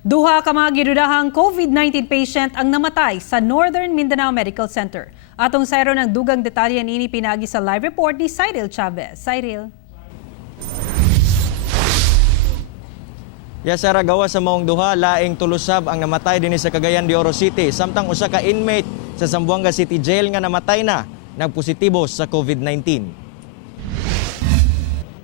Duha ka mga gidudahang COVID-19 patient ang namatay sa Northern Mindanao Medical Center. Atong sayro ng dugang detalye nini pinagi sa live report ni Cyril Chavez. Cyril. Sara, gawa sa maong duha, laing tulusab ang namatay din sa Cagayan de Oro City. Samtang usa ka inmate sa Zamboanga City Jail nga namatay na, nagpositibo sa COVID-19.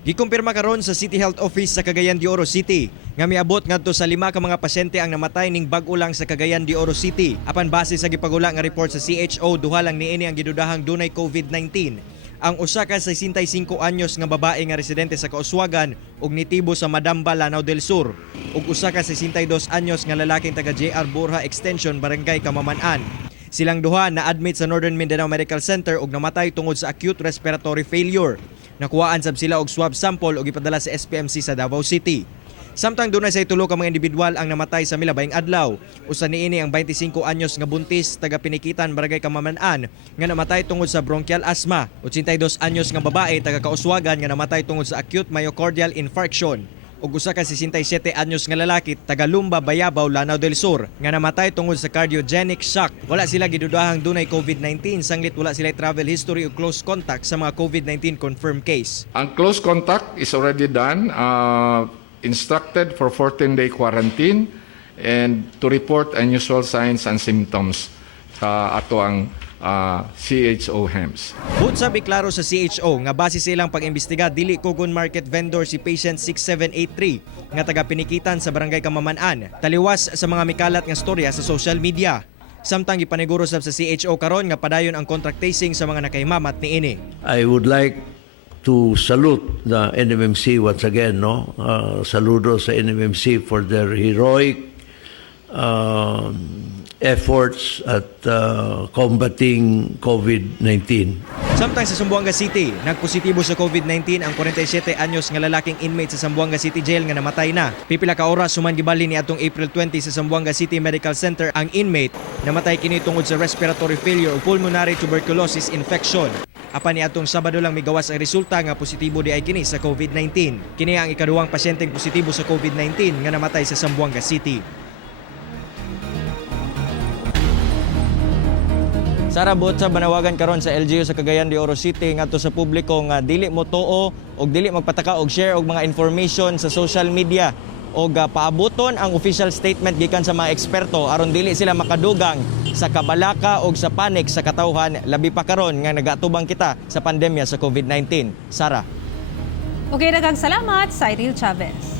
Gikumpirma karon sa City Health Office sa Cagayan de Oro City nga miabot ngadto sa 5 ka mga pasyente ang namatay ning bag-o lang sa Cagayan de Oro City. Apan base sa gipagula nga report sa CHO, duha lang niini ang Gidudahang Dunay COVID-19. Ang usa ka 65 anyos nga babae nga residente sa Kauswagan ug nitibo sa Madamba, Lanao del Sur, ug usa ka 62 anyos nga lalaking taga JR Borja Extension, Barangay Kamaman-an. Silang duha na-admit sa Northern Mindanao Medical Center ug namatay tungod sa acute respiratory failure. Nakuhaan sab sila og swab sample ug ipadala sa SPMC sa Davao City. Samtang dunay say tulo ka mga individual ang namatay sa milabayng adlaw. Usa niini ang 25 anyos nga buntis taga Pinikitan, Barangay Kamaman-an nga namatay tungod sa bronchial asthma. 82 anyos nga babae taga Kauswagan nga namatay tungod sa acute myocardial infarction. Ug usa ka 67 anyos nga lalaki taga Lumba, Bayabaw, Lanao del Sur nga namatay tungod sa cardiogenic shock. Wala sila gidudahang dunay COVID-19 sanglit wala sila travel history o close contact sa mga COVID-19 confirmed case. Ang close contact is already done, instructed for 14-day quarantine and to report unusual signs and symptoms sa ato ang CHO HEMS. Bukod sa biklaro sa CHO nga base sa ilang pag-imbestiga dili kugon market vendor si patient 6783 nga taga Pinikitan sa Barangay Kamaman-an, taliwas sa mga mikalat nga storya sa social media. Samtang ipaniguro sab sa CHO karon nga padayon ang contract tracing sa mga nakahimamat niini. I would like to salute the NMMC once again, saludo sa NMMC for their heroic efforts at combating COVID-19. Samtang sa Zamboanga City, nagpositibo sa COVID-19 ang 47 anyos nga lalaking inmate sa Zamboanga City Jail nga namatay na. Pipila ka oras human gibalhin ni atong April 20 sa Zamboanga City Medical Center ang inmate namatay kini tungod sa respiratory failure o pulmonary tuberculosis infection. Apan ni atong Sabado lang migawas ang resulta nga positibo di ay kini sa COVID-19. Kini ang ikaduhang pasyenteng positibo sa COVID-19 nga namatay sa Zamboanga City. Sara, buot sa banawagan karon sa LGU sa Cagayan de Oro City ngadto sa publiko nga dili mo tuo og dili magpataka og share og mga information sa social media og paaboton ang official statement gikan sa mga eksperto aron dili sila makadugang sa kabalaka og sa panik sa katawhan labi pa karon nga nagatubang kita sa pandemya sa COVID-19. Sara. Okay, daghang salamat, Cyril Chavez.